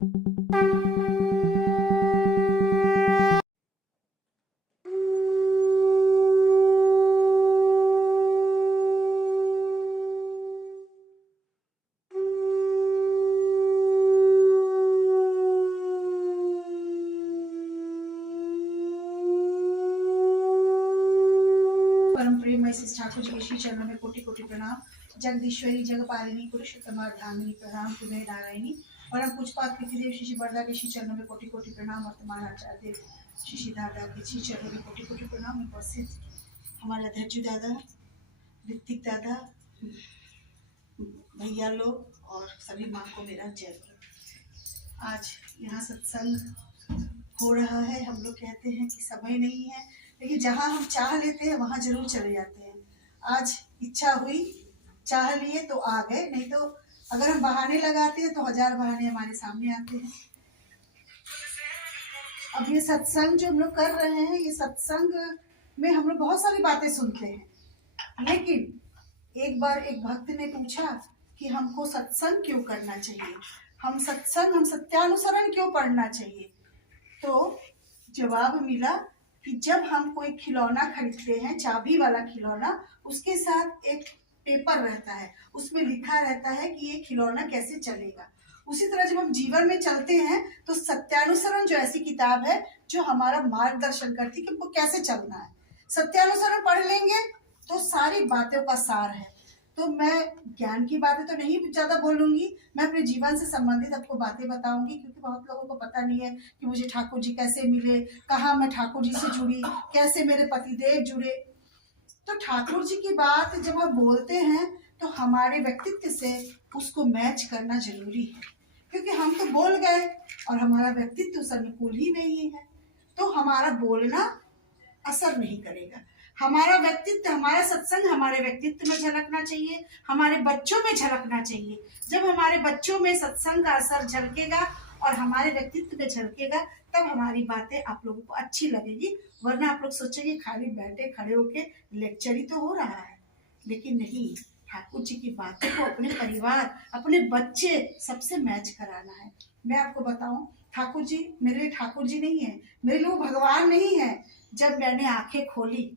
परम प्रेम श्री ठाकुर जी के श्री चरणों में कोटि कोटि प्रणाम। जगदीश्वरी जगपालिनी पुरुषोत्तम धामिनी प्रणाम तुम्हें नारायणी। परम पूजपात कीर्तिदेव श्री बरदा के श्री चरणों में कोटि कोटि प्रणाम। वर्तमान आचार्य श्री दादा के श्री चरणों में कोटि कोटि प्रणाम। उपस्थित हमारे अध्यक्ष दादा, ऋतिक दादा, भैया लोग और सभी माँ को मेरा जय गुरु। आज यहाँ सत्संग हो रहा है। हम लोग कहते हैं कि समय नहीं है, लेकिन जहाँ हम चाह लेते हैं वहाँ जरूर चले जाते हैं। आज इच्छा हुई, चाह लिए तो आ गए, नहीं तो अगर हम बहाने लगाते हैं तो हजार बहाने हमारे सामने आते हैं। अब ये सत्संग जो हम लोग कर रहे हैं, ये सत्संग में हम लोग बहुत सारी बातें सुनते हैं, लेकिन एक बार एक भक्त ने पूछा कि हमको सत्संग क्यों करना चाहिए, हम सत्यानुसरण क्यों पढ़ना चाहिए। तो जवाब मिला कि जब हम कोई खिलौना खरीदते हैं, चाबी वाला खिलौना, उसके साथ एक पेपर रहता है, उसमें लिखा रहता है कि ये खिलौना कैसे चलेगा। उसी तरह जब हम जीवन में चलते हैं तो सत्यानुसरण जो ऐसी किताब है जो हमारा मार्गदर्शन करती है कि हमको कैसे चलना है। सत्यानुसरण पढ़ लेंगे तो सारी बातों का सार है। तो मैं ज्ञान की बातें तो नहीं ज्यादा बोलूंगी, मैं अपने जीवन से संबंधित आपको बातें बताऊंगी, क्योंकि बहुत लोगों को पता नहीं है कि मुझे ठाकुर जी कैसे मिले, कहाँ मैं ठाकुर जी से जुड़ी, कैसे मेरे पतिदेव जुड़े। तो ठाकुर जी की बात जब हम बोलते हैं तो हमारे व्यक्तित्व से उसको मैच करना जरूरी है, क्योंकि हम तो बोल गए और हमारा व्यक्तित्व उस अनुकूल ही नहीं है, तो हमारा बोलना असर नहीं करेगा। हमारा व्यक्तित्व, हमारा सत्संग हमारे व्यक्तित्व में झलकना चाहिए, हमारे बच्चों में झलकना चाहिए। जब हमारे बच्चों में सत्संग का असर झलकेगा और हमारे व्यक्तित्व में झलकेगा, तब हमारी बातें आप लोगों को अच्छी लगेगी। वरना आप लोग सोचेंगे खाली बैठे खड़े होके लेक्चर ही तो हो रहा है, लेकिन नहीं, ठाकुर जी की बातों को अपने परिवार, अपने बच्चे, सबसे मैच कराना है। मैं आपको बताऊं, ठाकुर जी मेरे लिए ठाकुर जी नहीं है, मेरे लिए वो भगवान नहीं है। जब मैंने आंखें खोली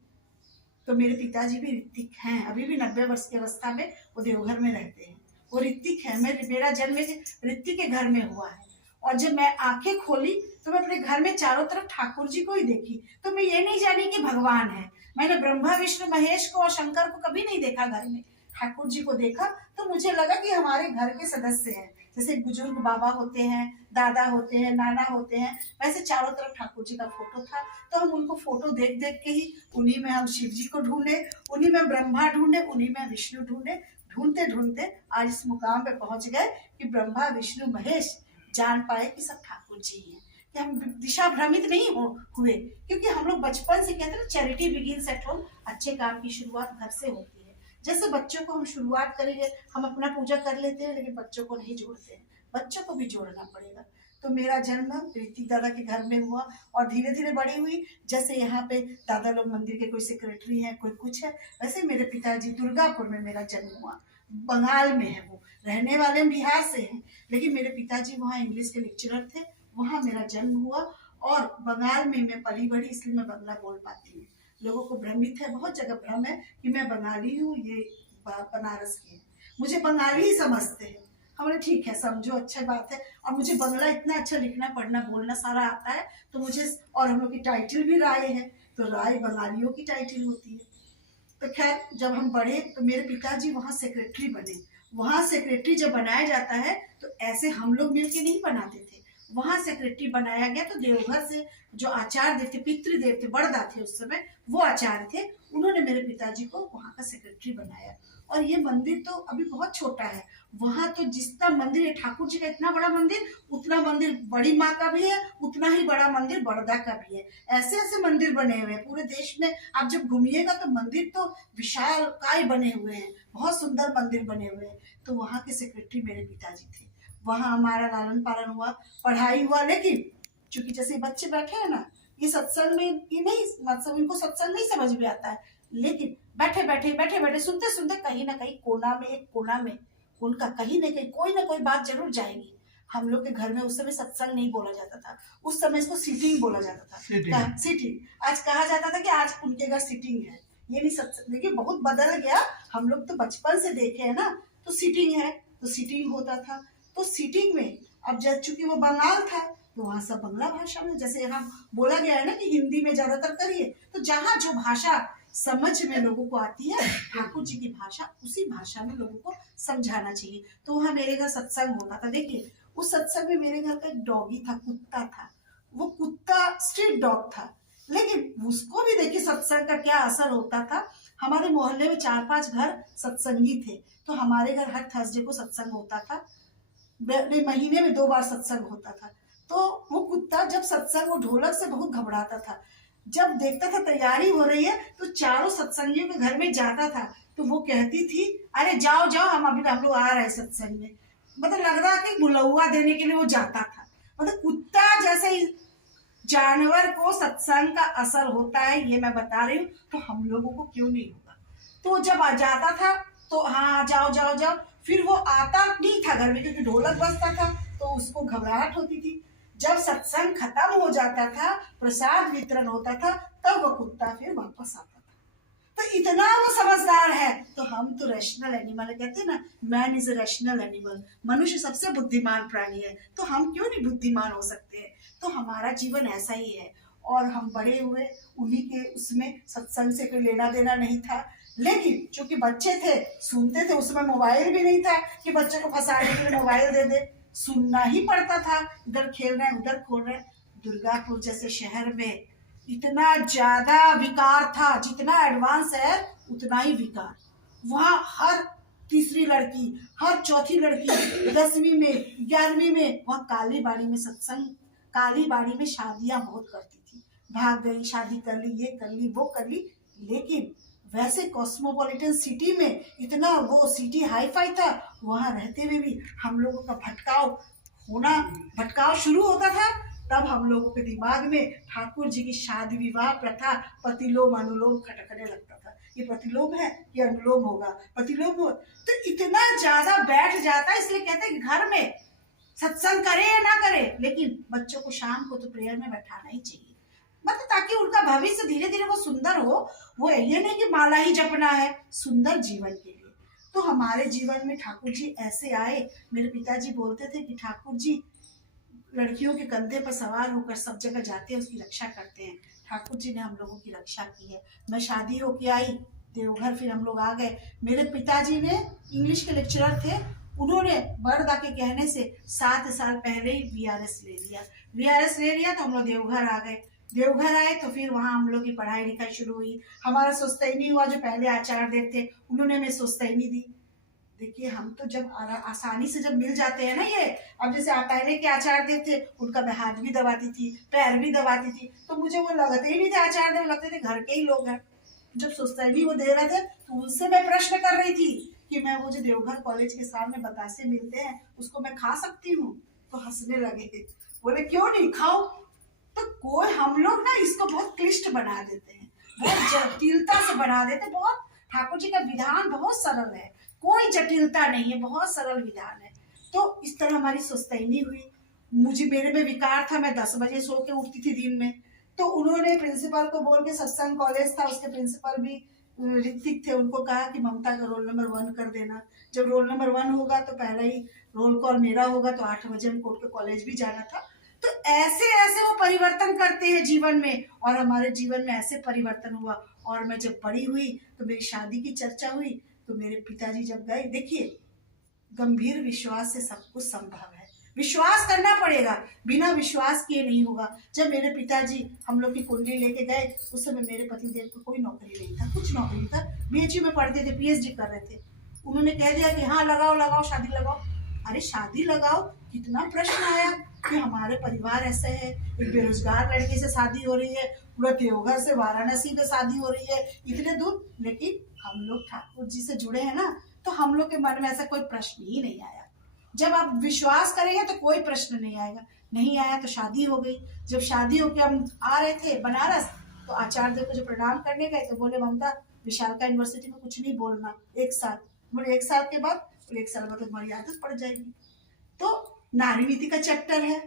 तो मेरे पिताजी भी ऋतिक हैं, अभी भी 90 वर्ष की अवस्था में वो देवघर में रहते हैं, वो ऋतिक है। मेरा जन्म ऋतिक के घर में हुआ है, और जब मैं आंखें खोली तो मैं अपने घर में चारों तरफ ठाकुर जी को ही देखी। तो मैं ये नहीं जानी कि भगवान है। मैंने ब्रह्मा विष्णु महेश को और शंकर को कभी नहीं देखा, घर में ठाकुर जी को देखा। तो मुझे लगा कि हमारे घर के सदस्य हैं, जैसे बुजुर्ग बाबा होते हैं, दादा होते हैं, नाना होते हैं, वैसे चारों तरफ ठाकुर जी का फोटो था। तो हम उनको फोटो देख देख के ही, उन्हीं में हम शिव जी को ढूंढे, उन्हीं में ब्रह्मा ढूंढे, उन्हीं में विष्णु ढूंढे। ढूंढते ढूंढते आज इस मुकाम पे पहुंच गए कि ब्रह्मा विष्णु महेश जान पाए कि सब ठाकुर जी हैं, कि हम दिशा भ्रमित नहीं हुए। क्योंकि हम लोग बचपन से कहते हैं ना, चैरिटी बिगिंस एट होम, अच्छे काम की शुरुआत घर से होती है। जैसे बच्चों को हम शुरुआत करेंगे, हम अपना पूजा कर लेते हैं, लेकिन बच्चों को नहीं जोड़ते हैं, बच्चों को भी जोड़ना पड़ेगा। तो मेरा जन्म ऋतिक दादा के घर में हुआ और धीरे धीरे बड़ी हुई। जैसे यहाँ पे दादा लोग मंदिर के कोई सेक्रेटरी हैं, कोई कुछ है, वैसे मेरे पिताजी दुर्गापुर में मेरा जन्म हुआ। बंगाल में है, वो रहने वाले बिहार से हैं, लेकिन मेरे पिताजी वहाँ इंग्लिश के लेक्चरर थे, वहाँ मेरा जन्म हुआ। और बंगाल में मैं पली बढ़ी, इसलिए मैं बंगला बोल पाती हूँ। लोगों को भ्रमित है, बहुत जगह भ्रम है कि मैं बंगाली हूँ, ये बनारस की है, मुझे बंगाली ही समझते हैं। हमने ठीक है, समझो, अच्छा बात है। और मुझे बंगला इतना अच्छा लिखना पढ़ना बोलना सारा आता है, तो मुझे, और हम लोग की टाइटल भी राय है, तो राय बंगालियों की टाइटल होती है। तो खैर, जब हम बढ़े तो मेरे पिताजी वहाँ सेक्रेटरी बने। वहाँ सेक्रेटरी जब बनाया जाता है तो ऐसे हम लोग मिलके नहीं बनाते थे, वहाँ सेक्रेटरी बनाया गया। तो देवघर से जो आचार्य थे, पितृदेव थे, बड़दा थे उस समय, वो आचार्य थे, उन्होंने मेरे पिताजी को वहाँ का सेक्रेटरी बनाया। और ये मंदिर तो अभी बहुत छोटा है, वहाँ तो जितना मंदिर है ठाकुर जी का, इतना बड़ा मंदिर, उतना मंदिर बड़ी माँ का भी है, उतना ही बड़ा मंदिर बड़दा का भी है। ऐसे ऐसे मंदिर बने हुए हैं पूरे देश में। आप जब घूमिएगा तो मंदिर तो विशाल काय बने हुए हैं, बहुत सुंदर मंदिर बने हुए हैं। तो वहाँ के सेक्रेटरी मेरे पिताजी थे, वहाँ हमारा लालन पालन हुआ, पढ़ाई हुआ। लेकिन चूंकि जैसे बच्चे बैठे हैं ना, ये सत्संग में ये नहीं, मतलब इनको सत्संग नहीं समझ में आता है, लेकिन बैठे बैठे सुनते सुनते कहीं ना कहीं कोना में, एक कोना में उनका कहीं ना कहीं कोई ना कोई बात जरूर जाएगी। हम लोग के घर में उस समय सत्संग नहीं बोला जाता था, उस समय इसको सीटिंग बोला जाता था। सीटिंग आज कहा जाता था कि आज उनके घर सीटिंग है, ये नहीं सत्संग। देखिए बहुत बदल गया, हम लोग तो बचपन से देखे है ना, तो सीटिंग है तो सीटिंग होता था। तो सीटिंग में अब जब चूंकि वो बंगाल था तो वहां सब बंगला भाषा में, जैसे यहाँ बोला गया है ना कि हिंदी में ज्यादातर करिए, तो जहाँ जो भाषा समझ में लोगों को आती है ठाकुर जी की भाषा, उसी भाषा में लोगों को समझाना चाहिए। तो वहाँ मेरे घर सत्संग होता था। देखिए उस सत्संग में मेरे घर का एक डॉगी था, कुत्ता था, वो कुत्ता स्ट्रीट डॉग था, लेकिन उसको भी देखिए सत्संग का क्या असर होता था। हमारे मोहल्ले में 4-5 घर सत्संगी थे, तो हमारे घर हर थर्सडे को सत्संग होता था, महीने में 2 बार सत्संग होता था। तो वो कुत्ता जब सत्संग, वो ढोलक से बहुत घबराता था, जब देखता था तैयारी हो रही है तो चारों सत्संगियों के घर में जाता था, तो वो कहती थी अरे जाओ जाओ हम लोग आ रहे हैं सत्संग में। मतलब लग रहा कि बुलौआ देने के लिए वो जाता था। मतलब कुत्ता जैसे ही जानवर को सत्संग का असर होता है, ये मैं बता रही हूँ, तो हम लोगों को क्यों नहीं होगा। तो जब आ जाता था तो हाँ जाओ जाओ जाओ, फिर वो आता नहीं था घर में क्योंकि ढोलक बजता था, तो उसको घबराहट होती थी। जब सत्संग खत्म हो जाता था, प्रसाद वितरण होता था, तब वो कुत्ता फिर वापस आता था। तो इतना वो समझदार है। तो हम तो रैशनल एनिमल कहते हैं ना, man is a rational animal, मनुष्य सबसे बुद्धिमान प्राणी है, तो हम क्यों नहीं बुद्धिमान हो सकते हैं। तो हमारा जीवन ऐसा ही है, और हम बड़े हुए उन्हीं के उसमें, सत्संग से कोई लेना देना नहीं था। लेकिन चूंकि बच्चे थे, सुनते थे, उसमें मोबाइल भी नहीं था कि बच्चे को फंसाने के लिए मोबाइल दे दे, सुनना ही पड़ता था। इधर खेल रहे हैं उधर खोल रहे हैं। दुर्गापुर जैसे शहर में इतना ज्यादा विकार था, जितना एडवांस है उतना ही विकार। वहाँ हर तीसरी लड़की, हर चौथी लड़की 10वीं में 11वीं में वहाँ काली बाड़ी में सत्संग, काली बाड़ी में शादियां बहुत करती थी, भाग गई, शादी कर ली, ये कर ली, वो कर ली। लेकिन वैसे कॉस्मोपॉलिटन सिटी में इतना वो सिटी हाई फाई था, वहां रहते हुए भी हम लोगों का भटकाव शुरू होता था। तब हम लोगों के दिमाग में ठाकुर जी की शादी विवाह प्रथा, प्रतिलोम अनुलोम खटकने लगता था। ये प्रतिलोम है, ये अनुलोम होगा, प्रतिलोम हो, तो इतना ज्यादा बैठ जाता है। इसलिए कहते हैं कि घर में सत्संग करे या ना करे, लेकिन बच्चों को शाम को तो प्रेयर में बैठाना ही चाहिए, मतलब ताकि उनका भविष्य धीरे धीरे वो सुंदर हो। वो ये नहीं कि माला ही जपना है, सुंदर जीवन के लिए। तो हमारे जीवन में ठाकुर जी ऐसे आए। मेरे पिताजी बोलते थे कि ठाकुर जी लड़कियों के कंधे पर सवार होकर सब जगह जाते हैं, उसकी रक्षा करते हैं। ठाकुर जी ने हम लोगों की रक्षा की है। मैं शादी होके आई देवघर, फिर हम लोग आ गए। मेरे पिताजी ने इंग्लिश के लेक्चरर थे, उन्होंने बड़दा के कहने से 7 साल पहले ही वीआरएस ले लिया। तो हम लोग देवघर आ गए। देवघर आए तो फिर वहाँ हम लोग की पढ़ाई लिखाई शुरू हुई। हमारा सोस्तैनी हुआ, जो पहले आचार्य देव थे उन्होंने हमें सोस्तैनी दी। देखिए हम तो जब आसानी से जब मिल जाते हैं ना ये, अब जैसे पहले के आचार्य देव थे, उनका मैं हाथ भी दबाती थी, पैर भी दबाती थी, तो मुझे वो लगते ही नहीं थे आचार्य देव, लगते थे घर के ही लोग हैं। जब सोसाइटी वो दे रहे थे तो उनसे मैं प्रश्न कर रही थी कि मैं वो जो देवघर कॉलेज के सामने बतासे मिलते हैं उसको मैं खा सकती हूँ, तो हंसने लगे, बोले क्यों नहीं खाओ। तो कोई हम लोग ना इसको बहुत क्लिष्ट बना देते हैं, बहुत जटिलता से बना देते हैं। बहुत ठाकुर जी का विधान बहुत सरल है, कोई जटिलता नहीं है, बहुत सरल विधान है। तो इस तरह हमारी सुस्तैनी हुई। मेरे में विकार था, मैं 10 बजे सो के उठती थी दिन में। तो उन्होंने प्रिंसिपल को बोल के, सत्संग कॉलेज था उसके प्रिंसिपल भी ऋतिक थे, उनको कहा कि ममता का रोल नंबर 1 कर देना। जब रोल नंबर 1 होगा तो पहला ही रोल कॉल मेरा होगा, तो 8 बजे हमको उठ के कॉलेज भी जाना था। तो ऐसे ऐसे वो परिवर्तन करते हैं जीवन में, और हमारे जीवन में ऐसे परिवर्तन हुआ। और मैं जब बड़ी हुई तो मेरी शादी की चर्चा हुई, तो मेरे पिताजी जब गए, देखिए गंभीर विश्वास से सब कुछ संभव है, विश्वास करना पड़ेगा, बिना विश्वास किए नहीं होगा। जब मेरे पिताजी हम लोग की कुंडली लेके गए, उस समय मेरे पतिदेव को कोई नौकरी नहीं था, कुछ नौकरी था, बीएचयू में पढ़ते थे, पीएचडी कर रहे थे। उन्होंने कह दिया कि हाँ लगाओ लगाओ शादी लगाओ। अरे शादी लगाओ, कितना प्रश्न आया कि हमारे परिवार ऐसे है, एक बेरोजगार लड़के से शादी हो रही है, पूरा देवघर से वाराणसी में शादी हो रही है, इतने दूर। लेकिन हम लोग ठाकुर जी से जुड़े हैं ना, तो हम लोग के मन में ऐसा कोई प्रश्न ही नहीं आया। जब आप विश्वास करेंगे तो कोई प्रश्न नहीं आएगा। नहीं आया तो शादी हो गई। जब शादी होके हम आ रहे थे बनारस, तो आचार्य देव को जो प्रणाम करने गए तो बोले ममता विशालका यूनिवर्सिटी में कुछ नहीं बोलना, 1 साल। बोले 1 साल के बाद? बोले 1 साल बाद तो तुम्हारी आदत पड़ जाएगी। तो नारी नीति का चैप्टर है।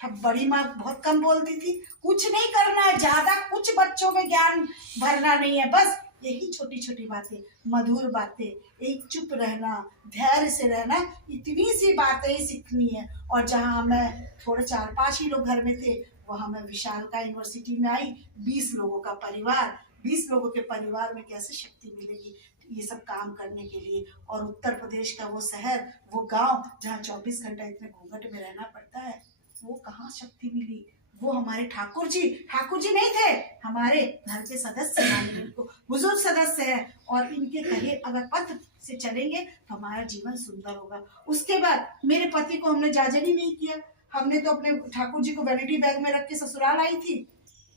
अब बड़ी माँ बहुत कम बोलती थी, कुछ नहीं करना है, ज्यादा कुछ बच्चों में ज्ञान भरना नहीं है, बस यही छोटी छोटी बातें, मधुर बातें, एक चुप रहना, धैर्य से रहना, इतनी सी बातें ही सीखनी है। और जहाँ मैं थोड़े 4-5 ही लोग घर में थे, वहाँ मैं विशालका यूनिवर्सिटी में आई, 20 लोगों का परिवार, 20 लोगों के परिवार में कैसे शक्ति मिलेगी ये सब काम करने के लिए। और उत्तर प्रदेश का वो शहर, वो गांव जहाँ 24 घंटा इतने घूंघट में रहना पड़ता है, वो कहाँ शक्ति मिली। वो हमारे ठाकुर जी नहीं थे, हमारे घर के सदस्य हैं, बुजुर्ग सदस्य हैं, और इनके कहे अगर पथ से चलेंगे तो हमारा जीवन सुंदर होगा। उसके बाद मेरे पति को हमने जाजन ही नहीं किया, हमने तो अपने ठाकुर जी को वैनिटी बैग में रख के ससुराल आई थी।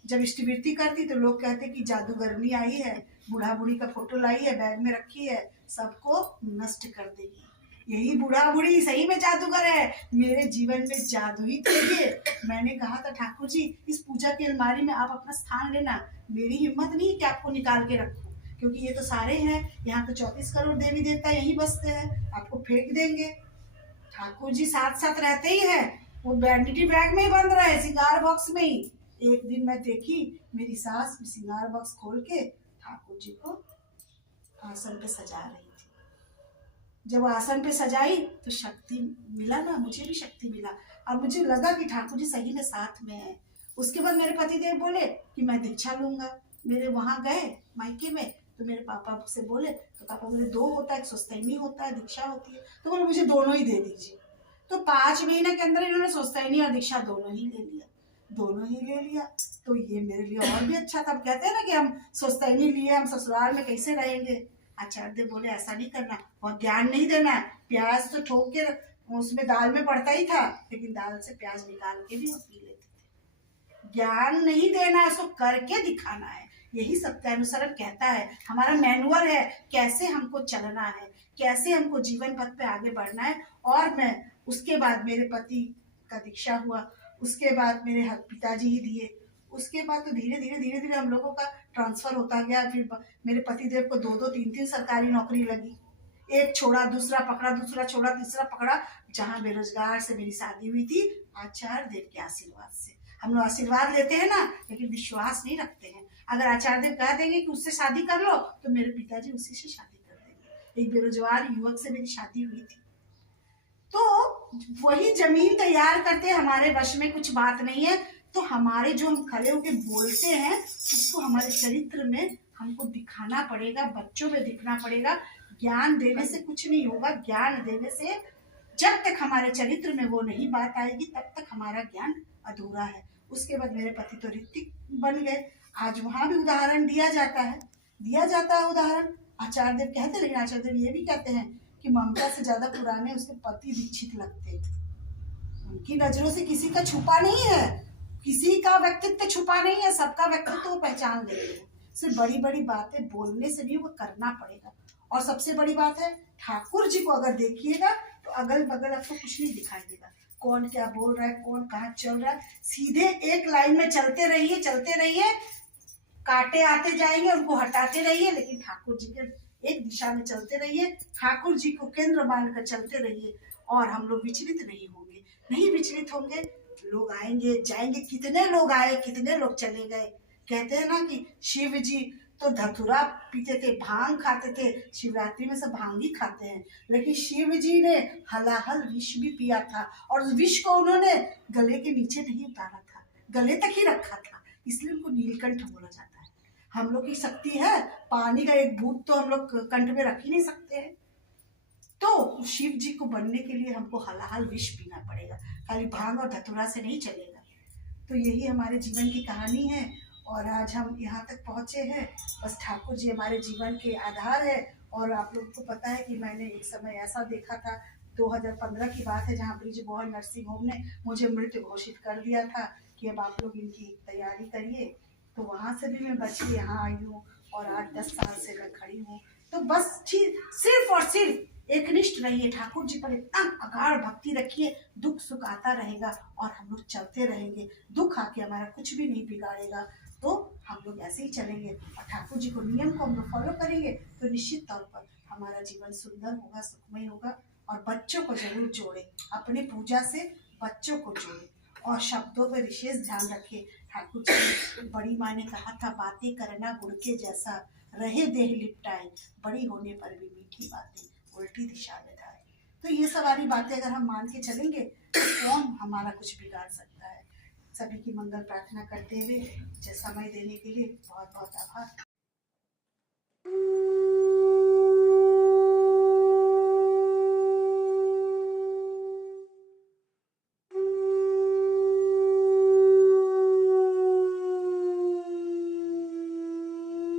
जब इष्टवृत्ति करती तो लोग कहते कि जादूगरनी आई है, बूढ़ा बूढ़ी का फोटो लाई है, बैग में रखी है, सबको नष्ट कर देगी। यही बूढ़ा बूढ़ी सही में जादूगर है, मेरे जीवन में जादू ही कीजिए। मैंने कहा था ठाकुर जी इस पूजा की अलमारी में आप अपना स्थान लेना, मेरी हिम्मत नहीं कि आपको निकाल के रखूं, क्योंकि ये तो सारे हैं, यहाँ तो 34 करोड़ देवी देवता यही बसते हैं, आपको फेंक देंगे। ठाकुर जी साथ साथ रहते ही है, वो वैनिटी बैग में ही बंद रहे, सिंगार बॉक्स में ही। एक दिन मैं देखी मेरी सास सिंगार बॉक्स खोल के ठाकुर जी को आसन पे सजा रही थी। जब आसन पे सजाई तो शक्ति मिला ना, मुझे भी शक्ति मिला, और मुझे लगा कि ठाकुर जी सही में साथ में है। उसके बाद मेरे पतिदेव बोले कि मैं दीक्षा लूंगा। मेरे वहां गए मायके में तो मेरे पापा से बोले, तो पापा बोले 2 होता है, एक सोस्तेनी होता है, दीक्षा होती है, तो बोले मुझे दोनों ही दे दीजिए। तो 5 महीने के अंदर इन्होंने सोस्तेनी और दीक्षा दोनों ही ले लिया, दोनों ही ले लिया। तो ये मेरे लिए और भी अच्छा था। अब कहते हैं ना कि हम सोस्तेनी लिए, हम ससुराल में कैसे रहेंगे। आचार्य बोले ऐसा नहीं करना, और ज्ञान नहीं देना है। प्याज तो ठोक के उसमें दाल में पड़ता ही था, लेकिन दाल से प्याज निकाल के भी वो पी लेते थे। ज्ञान नहीं देना है, उसको करके दिखाना है। यही सत्यानुसरण कहता है, हमारा मैनुअल है कैसे हमको चलना है, कैसे हमको जीवन पथ पे आगे बढ़ना है। और मैं उसके बाद मेरे पति का दीक्षा हुआ, उसके बाद मेरे पिताजी ही दिए, उसके बाद तो धीरे धीरे हम लोगों का ट्रांसफर होता गया। फिर मेरे पतिदेव को 2-2, 3-3 सरकारी नौकरी लगी, एक छोड़ा दूसरा पकड़ा, दूसरा छोड़ा तीसरा पकड़ा। जहाँ बेरोजगार से मेरी शादी हुई थी, आचार्य देव के आशीर्वाद से। हम लोग आशीर्वाद लेते हैं ना, लेकिन विश्वास नहीं रखते हैं। अगर आचार्य देव कह देंगे कि उससे शादी कर लो, तो मेरे पिताजी उसी से शादी कर देंगे। एक बेरोजगार युवक से मेरी शादी हुई थी। तो वही जमीन तैयार करते, हमारे वश में कुछ बात नहीं है, तो हमारे जो हम खड़े होके बोलते हैं उसको हमारे चरित्र में हमको दिखाना पड़ेगा, बच्चों में दिखना पड़ेगा। ज्ञान देने से कुछ नहीं होगा, ज्ञान देने से जब तक हमारे चरित्र में वो नहीं बात आएगी तब तक हमारा ज्ञान अधूरा है। उसके बाद मेरे पति तो ऋतिक बन गए। आज वहां भी उदाहरण दिया जाता है उदाहरण। आचार्य देव कहते, लेकिन आचार्य देव ये भी कहते हैं कि ममता से ज्यादा पुराने उसके पति दीक्षित लगते। उनकी नजरों से किसी का छुपा नहीं है, किसी का व्यक्तित्व छुपा नहीं है, सबका व्यक्तित्व वो पहचान लेते हैं। सिर्फ बड़ी बड़ी बातें बोलने से नहीं, वो करना पड़ेगा। और सबसे बड़ी बात है, ठाकुर जी को अगर देखिएगा तो अगल बगल आपको कुछ नहीं दिखाई देगा, कौन क्या बोल रहा है, कौन कहाँ चल रहा है। सीधे एक लाइन में चलते रहिए, कांटे आते जाएंगे उनको हटाते रहिए, लेकिन ठाकुर जी के एक दिशा में चलते रहिए, ठाकुर जी को केंद्र मानकर चलते रहिए, और हम लोग विचलित नहीं होंगे। लोग आएंगे जाएंगे, कितने लोग आए कितने लोग चले गए। कहते हैं ना कि शिव जी तो धतूरा पीते थे, भांग खाते थे, शिवरात्रि में सब भांग ही खाते हैं, लेकिन शिव जी ने हलाहल विष भी पिया था, और उस विष को उन्होंने गले के नीचे नहीं उतारा था, गले तक ही रखा था, इसलिए उनको नीलकंठ बोला जाता है। हम लोग की शक्ति है, पानी का एक बूंद तो हम लोग कंठ में रख ही नहीं सकते हैं। तो शिव जी को बनने के लिए हमको हलाहल विष पीना पड़ेगा, खाली भांग और धतूरा से नहीं चलेगा। तो यही हमारे जीवन की कहानी है, और आज हम यहाँ तक पहुँचे हैं। बस ठाकुर जी हमारे जीवन के आधार है। और आप लोगों को पता है कि मैंने एक समय ऐसा देखा था, 2015 की बात है, जहाँ ब्रिजमोहन नर्सिंग होम ने मुझे मृत घोषित कर दिया था कि अब आप लोग इनकी तैयारी करिए। तो वहाँ से भी मैं बच के यहाँ आई हूँ, और 8-10 साल से मैं खड़ी हूँ। तो बस सिर्फ और सिर्फ एकनिष्ठ रहिए, ठाकुर जी पर इतना अगाध भक्ति रखिए, दुख सुख आता रहेगा और हम लोग चलते रहेंगे। दुख आके हमारा कुछ भी नहीं बिगाड़ेगा, तो हम लोग ऐसे ही चलेंगे और ठाकुर जी को नियम को हम लोग फॉलो करेंगे, तो निश्चित तौर पर हमारा जीवन सुंदर होगा, सुखमय होगा। और बच्चों को जरूर जोड़े, अपने पूजा से बच्चों को जोड़े और शब्दों पर विशेष ध्यान रखे। ठाकुर जी बड़ी माँ ने कहा था, बातें करना गुड़ के जैसा, रहे देह लिपटाए, बड़ी होने पर भी मीठी बातें उल्टी दिशा में धाए। तो ये सारी बातें अगर हम मान के चलेंगे तो कौन हमारा कुछ बिगाड़ सकता है। सभी की मंगल प्रार्थना करते हुए मुझे समय देने के लिए बहुत बहुत आभार।